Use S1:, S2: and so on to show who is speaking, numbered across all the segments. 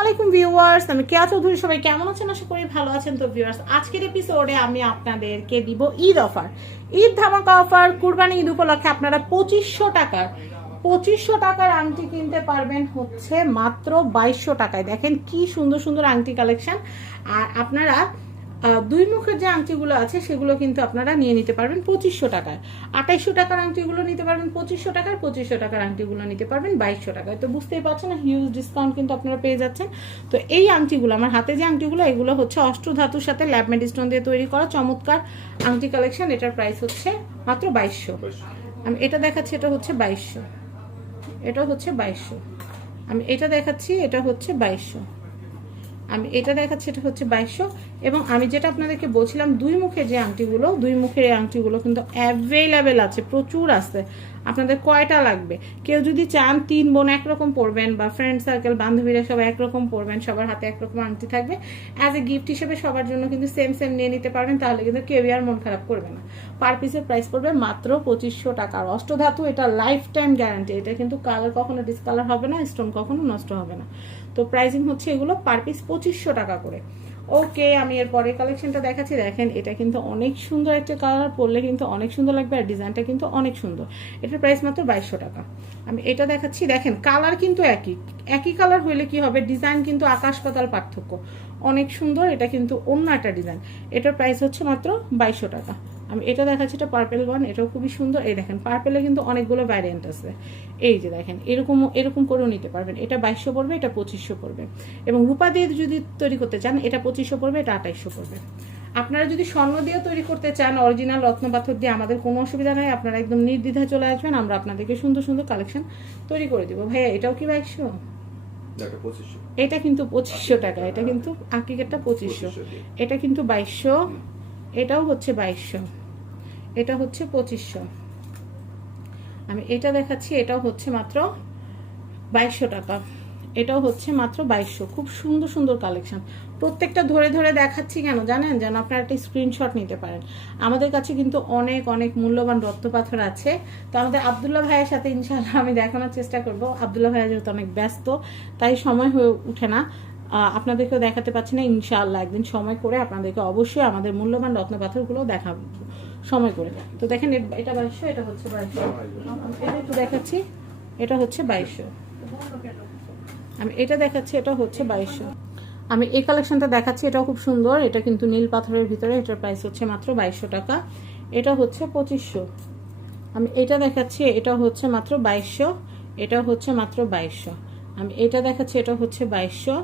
S1: আলাইকুম ভিউয়ার্স, আমি কেয়া চৌধুরী, সবাই কেমন আছেন? আশা করি ভালো আছেন। তো ভিউয়ার্স, আজকের এপিসোডে আমি আপনাদেরকে দিব ঈদ অফার ঈদ ধামাকা অফার কুরবানি ঈদ উপলক্ষে আপনারা পঁচিশশো টাকার পঁচিশশো টাকার আংটি কিনতে পারবেন হচ্ছে মাত্র বাইশশো টাকায়। দেখেন কি সুন্দর সুন্দর আংটি কালেকশন আর আপনারা দুই মুখের যে আংটিগুলো আছে, সেগুলো কিন্তু আপনারা নিয়ে নিতে পারবেন পঁচিশশো টাকায়। আঠাইশশো টাকার আংটিগুলো নিতে পারবেন পঁচিশশো টাকার পঁচিশশো টাকার আংটিগুলো নিতে পারবেন বাইশশো টাকায়। তো বুঝতেই পারছেন হিউজ ডিসকাউন্ট কিন্তু আপনারা পেয়ে যাচ্ছেন। তো এই আংটিগুলো, আমার হাতে যে আংটিগুলো, এগুলো হচ্ছে অষ্টধাতুর সাথে ল্যাব মেডিস্টোন দিয়ে তৈরি করা চমৎকার আংটি কালেকশন এটার প্রাইস হচ্ছে মাত্র বাইশশো। আমি এটা দেখাচ্ছি, এটা হচ্ছে বাইশশো। এটা হচ্ছে বাইশশো। আমি এটা দেখাচ্ছি, এটা হচ্ছে বাইশশো। আমি এটা দেখাচ্ছি, এটা হচ্ছে বাইশশো। এবং আমি যেটা আপনাদেরকে বলছিলাম, দুই মুখের যে আংটিগুলো, দুই মুখের এই আংটিগুলো কিন্তু অ্যাভেলেবেল আছে, প্রচুর আছে। আপনাদের কয়টা লাগবে? কেউ যদি চান তিন বোন একরকম পরবেন বা ফ্রেন্ড সার্কেল বান্ধবীরা সবাই একরকম পরবেন, সবার হাতে একরকম আংটি থাকবে। অ্যাজ এ গিফট হিসেবে সবার জন্য কিন্তু সেম সেম নিয়ে নিতে পারবেন, তাহলে কিন্তু কেউই আর মন খারাপ করবে না। পার পিসের প্রাইস পড়বে মাত্র পঁচিশশো টাকা। আর অষ্টধাতু এটা লাইফ টাইম গ্যারান্টি এটা কিন্তু কালার কখনো ডিসকালার হবে না স্টোন কখনো নষ্ট হবে না। তো প্রাইসিং হচ্ছে এগুলো পার পিস পঁচিশশো টাকা করে। ওকে, আমি এর পরের কালেকশনটা দেখাচ্ছি। দেখেন, এটা কিন্তু অনেক সুন্দর একটা কালার পরলে কিন্তু অনেক সুন্দর লাগবে আর ডিজাইনটা কিন্তু অনেক সুন্দর। এটার প্রাইস মাত্র বাইশশো টাকা। আমি এটা দেখাচ্ছি। দেখেন কালার কিন্তু একই। একই কালার হইলে কি হবে? ডিজাইন কিন্তু আকাশ পাতাল পার্থক্য। অনেক সুন্দর, এটা কিন্তু অন্য একটা ডিজাইন এটার প্রাইস হচ্ছে মাত্র বাইশশো টাকা। আমি এটা দেখাচ্ছি এটা পার্পেল ওয়ান এটাও খুবই সুন্দর। এই দেখেন পার্পেলে কিন্তু অনেকগুলো ভ্যারিয়েন্ট আছে। এই যে দেখেন এরকম এরকম করেও নিতে পারবেন। এটা বাইশশো পড়বে এটা পঁচিশশো পড়বে। এবং রূপা দিয়ে যদি তৈরি করতে চান এটা পঁচিশশো পড়বে এটা আঠাইশশো পড়বে। আপনারা যদি স্বর্ণ দিয়ে তৈরি করতে চান অরিজিনাল রত্ন পাথর দিয়ে আমাদের কোনো অসুবিধা নাই আপনারা একদম নির্দ্বিধায় চলে আসবেন আমরা আপনাদেরকে সুন্দর সুন্দর কালেকশন তৈরি করে দেবো। ভাইয়া এটাও কি বাইশশো? এটা কিন্তু পঁচিশশো টাকা এটা কিন্তু আকিকেটটা পঁচিশশো। এটা কিন্তু বাইশশো এটাও হচ্ছে বাইশশো। এটা হচ্ছে পঁচিশশো। আমি এটা দেখাচ্ছি, এটাও হচ্ছে মাত্র বাইশশো টাকা। এটাও হচ্ছে মাত্র বাইশশো। খুব সুন্দর সুন্দর কালেকশন প্রত্যেকটা ধরে ধরে দেখাচ্ছি কেন জানেন? যেন আপনারা একটা স্ক্রিনশট নিতে পারেন। আমাদের কাছে কিন্তু অনেক অনেক মূল্যবান রত্নপাথর আছে। তো আমাদের আবদুল্লাহ ভাইয়ের সাথে ইনশাল্লাহ আমি দেখানোর চেষ্টা করব। আবদুল্লাহ ভাইয়া যেহেতু অনেক ব্যস্ত, তাই সময় হয়ে উঠে না। আপনাদেরকেও দেখাতে পাচ্ছি না, ইনশাআল্লাহ একদিন সময় করে আপনাদেরকে অবশ্যই আমাদের মূল্যবান রত্নপাথরগুলো দেখাবো। সময় করে। তো দেখেন এটা বাইশশো, এটা হচ্ছে বাইশশো। একটু দেখাচ্ছি, এটা হচ্ছে বাইশশো। আমি এটা দেখাচ্ছি, এটা হচ্ছে বাইশশো। আমি এই কালেকশনটা দেখাচ্ছি, এটাও খুব সুন্দর। এটা কিন্তু নীল পাথরের ভিতরে, এটার প্রাইস হচ্ছে মাত্র বাইশশো টাকা। এটা হচ্ছে পঁচিশশো। আমি এটা দেখাচ্ছি, এটা হচ্ছে মাত্র বাইশশো। এটা হচ্ছে মাত্র বাইশশো। আমি এটা দেখাচ্ছি, এটা হচ্ছে বাইশশো।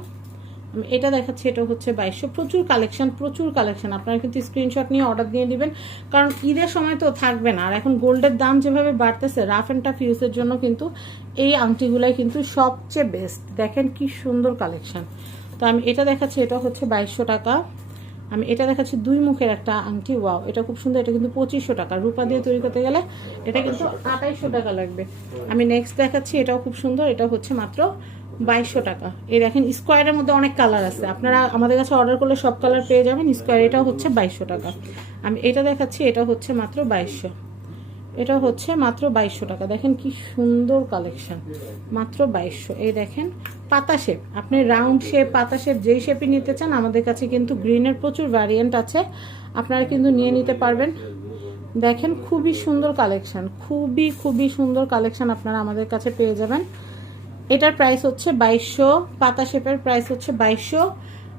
S1: এটা দেখাচ্ছি, এটা হচ্ছে বাইশশো। প্রচুর কালেকশন প্রচুর কালেকশন আপনারা কিন্তু স্ক্রিনশট নিয়ে অর্ডার দিয়ে দিবেন। কারণ ঈদের সময় তো থাকবে না। আর এখন গোল্ডের দাম যেভাবে বাড়তেছে রাফ অ্যান্ড টাফ ইউজের জন্য কিন্তু এই আংটিগুলাই কিন্তু সবচেয়ে বেস্ট দেখেন কি সুন্দর কালেকশন তো আমি এটা দেখাচ্ছি, এটা হচ্ছে বাইশশো টাকা। আমি এটা দেখাচ্ছি দুই মুখের একটা আংটি ওয়াও এটা খুব সুন্দর, এটা কিন্তু পঁচিশশো টাকা। রূপা দিয়ে তৈরি করতে গেলে এটা কিন্তু আঠাইশশো টাকা লাগবে। আমি নেক্সট দেখাচ্ছি, এটাও খুব সুন্দর, এটা হচ্ছে মাত্র বাইশশো টাকা। এই দেখেন স্কোয়ারের মধ্যে অনেক কালার আছে। আপনারা আমাদের কাছে অর্ডার করলে সব কালার পেয়ে যাবেন। স্কোয়ার এটা হচ্ছে বাইশশো টাকা। আমি এটা দেখাচ্ছি, এটা হচ্ছে মাত্র বাইশশো। এটা হচ্ছে মাত্র বাইশশো টাকা। দেখেন কি সুন্দর কালেকশন মাত্র বাইশশো। এই দেখেন, পাতা শেপ আপনি রাউন্ড শেপ পাতা শেপ যেই শেপই নিতে চান, আমাদের কাছে কিন্তু গ্রিনের প্রচুর ভ্যারিয়েন্ট আছে। আপনারা কিন্তু নিয়ে নিতে পারবেন। দেখেন, খুবই সুন্দর কালেকশন খুবই খুবই সুন্দর কালেকশন আপনারা আমাদের কাছে পেয়ে যাবেন। এটার প্রাইস হচ্ছে বাইশশো পাতা শেপের প্রাইস হচ্ছে বাইশশো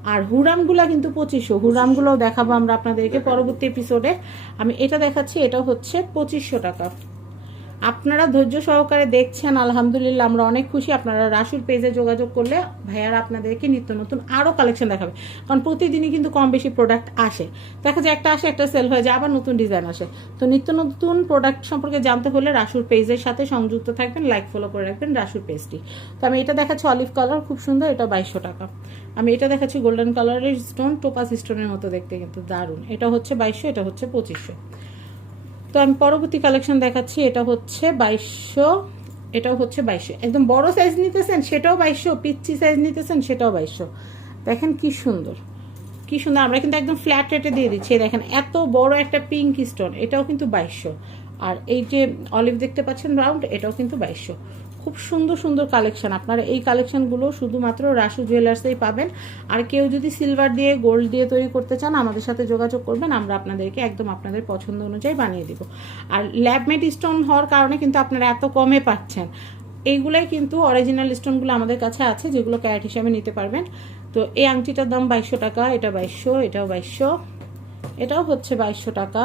S1: আর হুরামগুলা কিন্তু পঁচিশশো। হুরামগুলোও দেখাবো আমরা আপনাদেরকে পরবর্তী এপিসোডে আমি এটা দেখাচ্ছি এটা হচ্ছে পঁচিশশো টাকা। আপনারা ধৈর্য সহকারে দেখছেন, আলহামদুলিল্লাহ আমরা অনেক খুশি। আপনারা রাসুর পেজে যোগাযোগ করলে ভাইয়ারা আপনাদেরকে নিত্য নতুন আরও কালেকশন দেখাবে। কারণ প্রতিদিনই কিন্তু কম বেশি প্রোডাক্ট আসে। দেখা যায় একটা আসে, একটা সেল হয়ে যায়, আবার নতুন ডিজাইন আসে। তো নিত্য নতুন প্রোডাক্ট সম্পর্কে জানতে হলে রাসুর পেজের সাথে সংযুক্ত থাকবেন লাইক ফলো করে রাখবেন রাসুর পেজটি তো আমি এটা দেখাচ্ছি অলিভ কালার খুব সুন্দর, এটা বাইশশো টাকা। আমি এটা দেখাচ্ছি গোল্ডেন কালারের স্টোন টোপাস স্টোনের মতো দেখতে কিন্তু দারুণ। এটা হচ্ছে বাইশশো, এটা হচ্ছে পঁচিশশো। তো আমি পরবর্তী কালেকশন দেখাচ্ছি, এটা হচ্ছে বাইশশো, এটাও হচ্ছে বাইশশো। একদম বড় সাইজ নিতেছেন, সেটাও বাইশশো পিচ্ছি সাইজ নিতেছেন, সেটাও বাইশশো। দেখেন কি সুন্দর কি সুন্দর। আমরা কিন্তু একদম ফ্ল্যাট রেটে দিয়ে দিচ্ছি। দেখেন, এত বড় একটা পিঙ্ক স্টোন এটাও কিন্তু বাইশশো। আর এই যে অলিভ দেখতে পাচ্ছেন রাউন্ড এটাও কিন্তু বাইশশো। খুব সুন্দর সুন্দর কালেকশন আপনারা এই কালেকশনগুলো শুধুমাত্র রাসু জুয়েলার্সেই পাবেন। আর কেউ যদি সিলভার দিয়ে গোল্ড দিয়ে তৈরি করতে চান, আমাদের সাথে যোগাযোগ করবেন। আমরা আপনাদেরকে একদম আপনাদের পছন্দ অনুযায়ী বানিয়ে দিব। আর ল্যাবমেড স্টোন হওয়ার কারণে কিন্তু আপনারা এত কমে পাচ্ছেন। এইগুলাই কিন্তু অরিজিনাল স্টোনগুলো আমাদের কাছে আছে, যেগুলো ক্যারেট হিসাবে নিতে পারবেন। তো এই আংটিটার দাম বাইশশো টাকা, এটা বাইশশো, এটাও বাইশশো, এটাও হচ্ছে বাইশশো টাকা।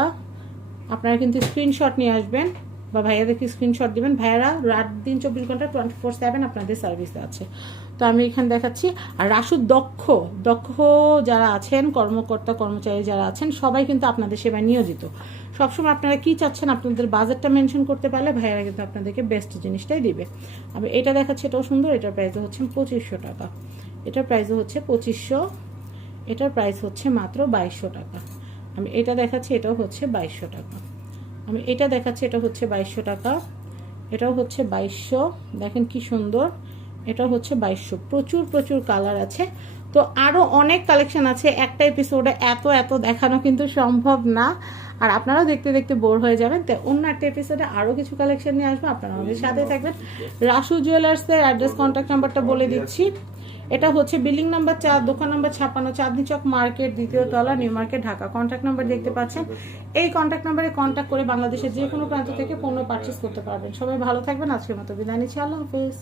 S1: আপনারা কিন্তু স্ক্রিনশট নিয়ে আসবেন। বা ভাইয়াদেরকে স্ক্রিনশট দিবেন। ভাইয়ারা রাত দিন চব্বিশ ঘণ্টা টোয়েন্টি ফোর সেভেন আপনাদের সার্ভিসে আছে। তো আমি এখানে দেখাচ্ছি, আর রাসু দক্ষ দক্ষ যারা আছেন, কর্মকর্তা, কর্মচারী যারা আছেন, সবাই কিন্তু আপনাদের সেবায় নিয়োজিত। সবসময় আপনারা কি চাচ্ছেন আপনাদের বাজেটটা মেনশন করতে পারলে ভাইয়ারা কিন্তু আপনাদেরকে বেস্ট জিনিসটাই দিবে। আমি এটা দেখাচ্ছি, এটাও সুন্দর, এটার প্রাইস হচ্ছে পঁচিশশো টাকা। এটার প্রাইস হচ্ছে পঁচিশশো, এটার প্রাইস হচ্ছে মাত্র বাইশশো টাকা। আমি এটা দেখাচ্ছি, এটাও হচ্ছে বাইশশো টাকা। আমি এটা দেখাচ্ছি, এটা হচ্ছে বাইশশো টাকা। এটাও হচ্ছে বাইশশো। দেখেন কি সুন্দর। এটাও হচ্ছে বাইশশো। প্রচুর প্রচুর কালার আছে। তো আরও অনেক কালেকশন আছে। একটা এপিসোডে এত এত দেখানো কিন্তু সম্ভব না। আর আপনারাও দেখতে দেখতে বোর হয়ে যাবেন। তো অন্য একটা এপিসোডে আরও কিছু কালেকশন নিয়ে আসব। আপনারা আমাদের সাথে থাকবেন। রাসু জুয়েলার্সের অ্যাড্রেস কন্ট্যাক্ট নাম্বারটা বলে দিচ্ছি। এটা হচ্ছে বিল্ডিং নাম্বার চার, দোকান নাম্বার ছাপ্পান্ন, চাঁদনি চক মার্কেট, দ্বিতীয় তলা, New Market, Dhaka. Contact number দেখতে পাচ্ছেন। এই কন্ট্যাক্ট নাম্বারে কন্ট্যাক্ট করে বাংলাদেশের যে কোনো প্রান্ত থেকে পণ্য পার্চেস করতে পারবেন। সবাই ভালো থাকবেন। আজকের মতো বিদায় নিচ্ছি। আল্লাহ হাফেজ।